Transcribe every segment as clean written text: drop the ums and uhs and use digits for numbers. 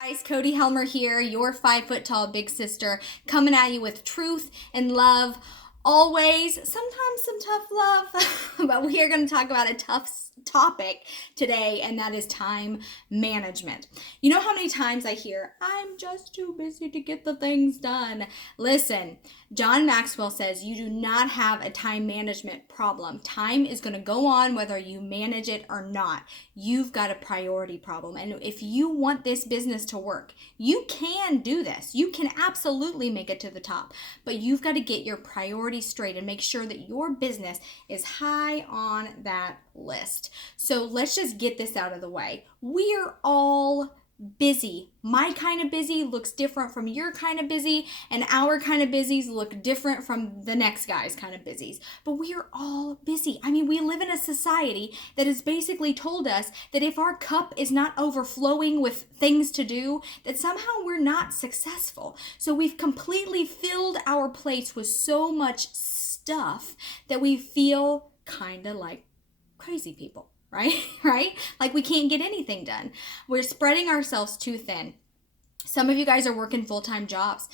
Guys, Cody Helmer here, your 5 foot tall big sister, coming at you with truth and love. Always, sometimes some tough love, but we are going to talk about a tough topic today, and that is time management. You know how many times I hear, I'm just too busy to get the things done? Listen, John Maxwell says you do not have a time management problem. Time is going to go on whether you manage it or not. You've got a priority problem. And if you want this business to work, you can do this. You can absolutely make it to the top. But you've got to get your priorities straight and make sure that your business is high on that list. So let's just get this out of the way. We're all busy. My kind of busy looks different from your kind of busy, and our kind of busies look different from the next guy's kind of busies. But we are all busy. I mean, we live in a society that has basically told us that if our cup is not overflowing with things to do, that somehow we're not successful. So we've completely filled our plates with so much stuff that we feel kind of like crazy people. Right? Like we can't get anything done. We're spreading ourselves too thin. Some of you guys are working full-time jobs.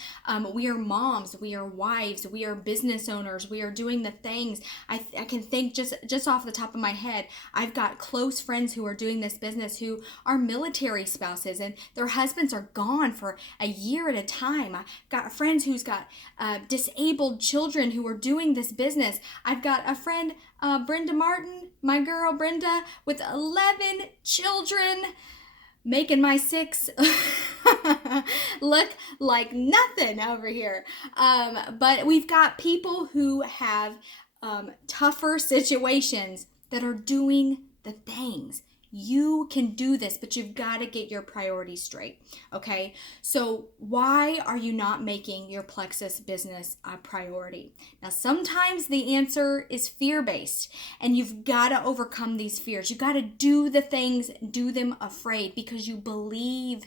We are moms, we are wives, we are business owners, we are doing the things. I can think just off the top of my head, I've got close friends who are doing this business who are military spouses and their husbands are gone for a year at a time. I've got friends who's got disabled children who are doing this business. I've got a friend, Brenda Martin, my girl Brenda, with 11 children, making my 6 look like nothing over here. But we've got people who have tougher situations that are doing the things. You can do this, but you've got to get your priorities straight, okay? So why are you not making your Plexus business a priority? Now, sometimes the answer is fear-based, and you've got to overcome these fears. You've got to do the things, do them afraid, because you believe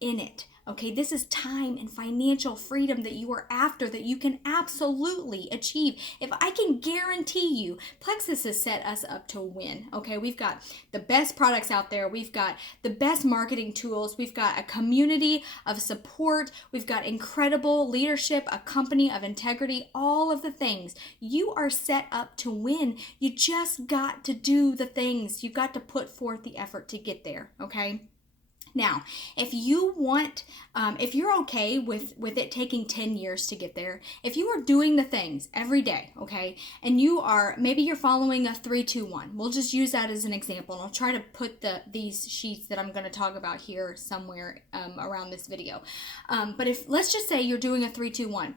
in it. Okay, this is time and financial freedom that you are after, that you can absolutely achieve. If I can guarantee you, Plexus has set us up to win. Okay, we've got the best products out there. We've got the best marketing tools. We've got a community of support. We've got incredible leadership, a company of integrity, all of the things. You are set up to win. You just got to do the things. You've got to put forth the effort to get there, okay? Now, if you want, if you're okay with it taking 10 years to get there, if you are doing the things every day, okay, and maybe you're following a 3-2-1. We'll just use that as an example, and I'll try to put these sheets that I'm going to talk about here somewhere around this video. But let's just say you're doing a 3-2-1,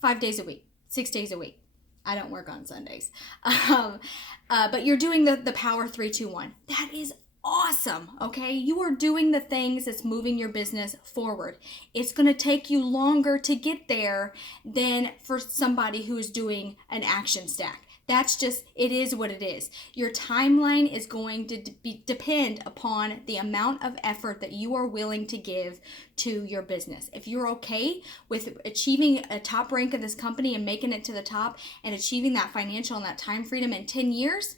5 days a week, 6 days a week. I don't work on Sundays. But you're doing the power 3-2-1. That is awesome, okay? You are doing the things that's moving your business forward. It's going to take you longer to get there than for somebody who is doing an action stack. That's just, it is what it is. Your timeline is going to depend upon the amount of effort that you are willing to give to your business. If you're okay with achieving a top rank in this company and making it to the top and achieving that financial and that time freedom in 10 years,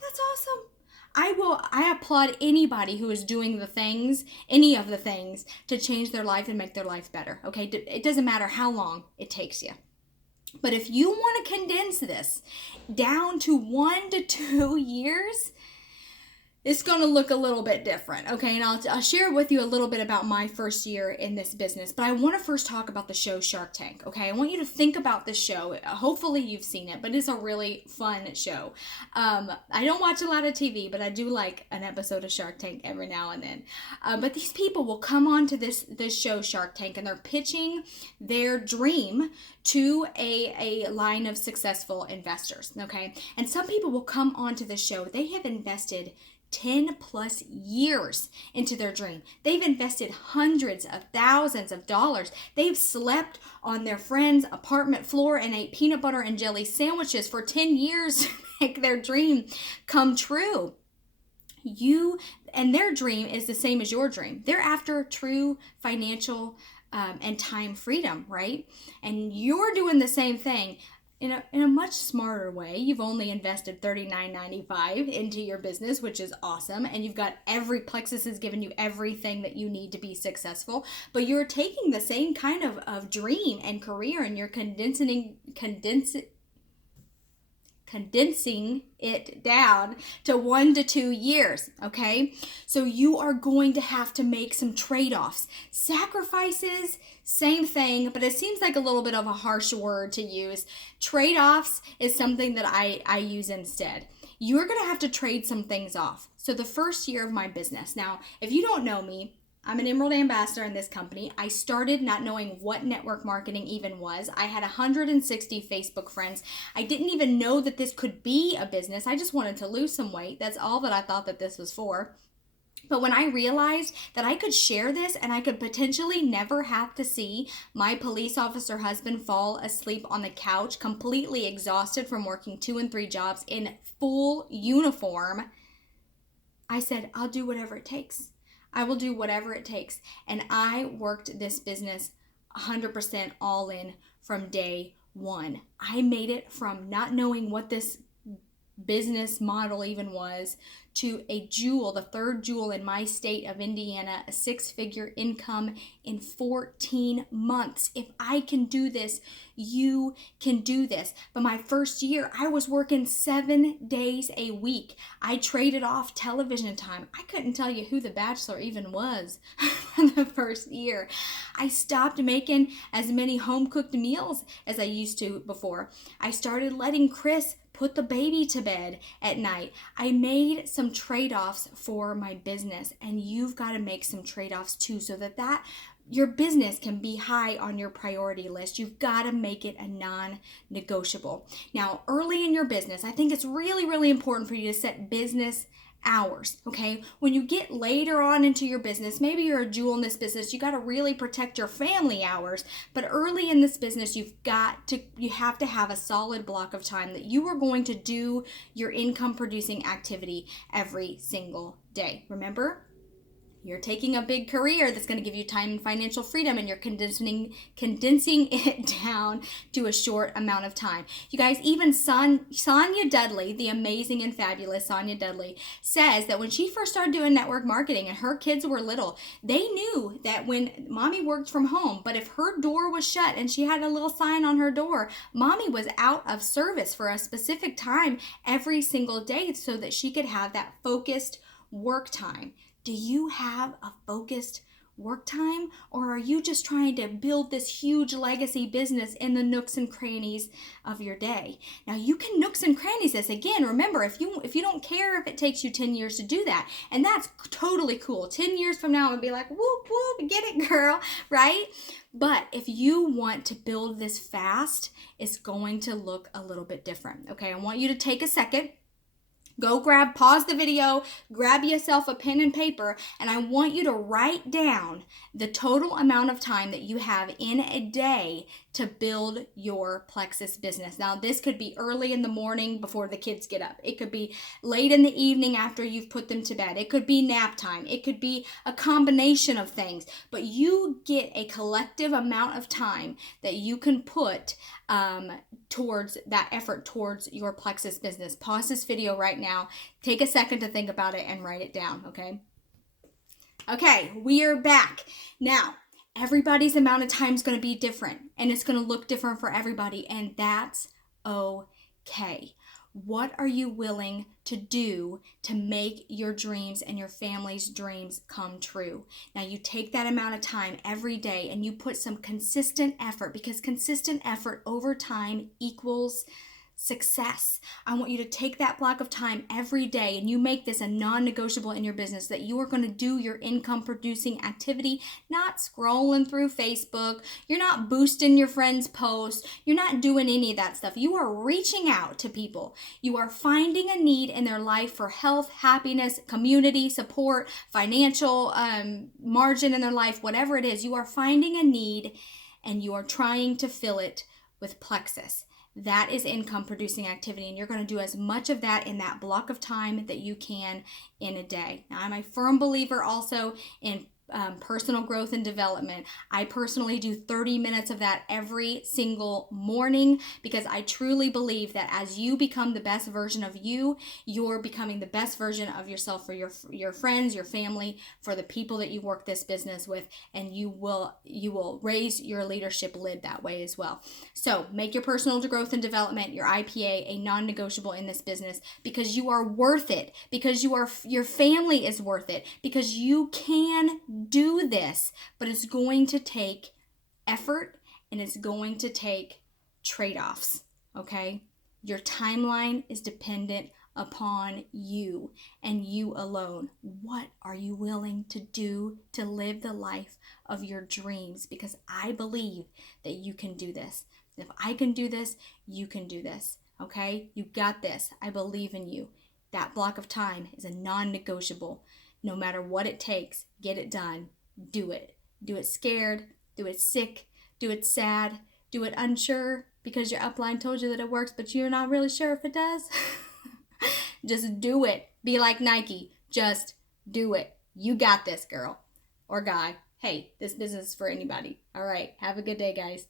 that's awesome. I applaud anybody who is doing the things, any of the things, to change their life and make their life better, okay? It doesn't matter how long it takes you. But if you want to condense this down to 1 to 2 years, it's going to look a little bit different, okay? And I'll share with you a little bit about my first year in this business, but I want to first talk about the show Shark Tank, okay? I want you to think about this show. Hopefully you've seen it, but it's a really fun show. I don't watch a lot of TV, but I do like an episode of Shark Tank every now and then. But these people will come on to this show Shark Tank, and they're pitching their dream to a line of successful investors, okay? And some people will come onto the show. They have invested 10 plus years into their dream. They've invested hundreds of thousands of dollars. They've slept on their friend's apartment floor and ate peanut butter and jelly sandwiches for 10 years to make their dream come true. And their dream is the same as your dream. They're after true financial and time freedom, right? And you're doing the same thing. in a much smarter way. You've only invested $39.95 into your business, which is awesome. And you've got Plexus has given you everything that you need to be successful. But you're taking the same kind of dream and career, and you're condensing it down to 1 to 2 years, okay? So you are going to have to make some trade-offs. Sacrifices, same thing, but it seems like a little bit of a harsh word to use. Trade-offs is something that I use instead. You're going to have to trade some things off. So the first year of my business. Now, if you don't know me, I'm an Emerald Ambassador in this company. I started not knowing what network marketing even was. I had 160 Facebook friends. I didn't even know that this could be a business. I just wanted to lose some weight. That's all that I thought that this was for. But when I realized that I could share this and I could potentially never have to see my police officer husband fall asleep on the couch, completely exhausted from working 2 and 3 jobs in full uniform, I said, I'll do whatever it takes. I will do whatever it takes. And I worked this business 100% all in from day one. I made it from not knowing what this business model even was to a jewel, the third jewel in my state of Indiana, a 6-figure income in 14 months. If I can do this, you can do this. But my first year, I was working 7 days a week. I traded off television time. I couldn't tell you who The Bachelor even was for the first year. I stopped making as many home-cooked meals as I used to before. I started letting Chris put the baby to bed at night. I made some trade-offs for my business, and you've got to make some trade-offs too, so that your business can be high on your priority list. You've got to make it a non-negotiable. Now, early in your business, I think it's really, really important for you to set business hours, okay? When you get later on into your business, maybe you're a jewel in this business, you got to really protect your family hours, but early in this business, you have to have a solid block of time that you are going to do your income producing activity every single day. Remember? You're taking a big career that's going to give you time and financial freedom, and you're condensing it down to a short amount of time. You guys, even Sonia Dudley, the amazing and fabulous Sonia Dudley, says that when she first started doing network marketing and her kids were little, they knew that when mommy worked from home, but if her door was shut and she had a little sign on her door, mommy was out of service for a specific time every single day so that she could have that focused work time. Do you have a focused work time, or are you just trying to build this huge legacy business in the nooks and crannies of your day? Now, you can nooks and crannies this. Again, remember, if you don't care if it takes you 10 years to do that, and that's totally cool. 10 years from now, I'm going to be like, whoop, whoop, get it, girl, right? But if you want to build this fast, it's going to look a little bit different, okay? I want you to take a second. Go pause the video, grab yourself a pen and paper, and I want you to write down the total amount of time that you have in a day to build your Plexus business. Now, this could be early in the morning before the kids get up. It could be late in the evening after you've put them to bed. It could be nap time. It could be a combination of things. But you get a collective amount of time that you can put towards that effort towards your Plexus business. Pause this video right now. Take a second to think about it and write it down, okay? Okay, we are back. Now, everybody's amount of time is going to be different, and it's going to look different for everybody, and that's okay. What are you willing to do to make your dreams and your family's dreams come true? Now, you take that amount of time every day and you put some consistent effort, because consistent effort over time equals success. I want you to take that block of time every day and you make this a non-negotiable in your business, that you are going to do your income producing activity, not scrolling through Facebook. You're not boosting your friends' posts. You're not doing any of that stuff. You are reaching out to people. You are finding a need in their life for health, happiness, community, support, financial margin in their life, whatever it is. You are finding a need and you are trying to fill it with Plexus. That is income producing activity, and you're going to do as much of that in that block of time that you can in a day. Now, I'm a firm believer also in personal growth and development. I personally do 30 minutes of that every single morning because I truly believe that as you become the best version of you, you're becoming the best version of yourself for your friends, your family, for the people that you work this business with, and you will raise your leadership lid that way as well. So make your personal growth and development, your IPA, a non-negotiable in this business because you are worth it, because your family is worth it, because you can do this, but it's going to take effort and it's going to take trade-offs, okay? Your timeline is dependent upon you and you alone. What are you willing to do to live the life of your dreams? Because I believe that you can do this. If I can do this, you can do this, okay? You got this. I believe in you. That block of time is a non-negotiable. No matter what it takes, get it done. Do it. Do it scared. Do it sick. Do it sad. Do it unsure because your upline told you that it works, but you're not really sure if it does. Just do it. Be like Nike. Just do it. You got this, girl or guy. Hey, this business is for anybody. All right. Have a good day, guys.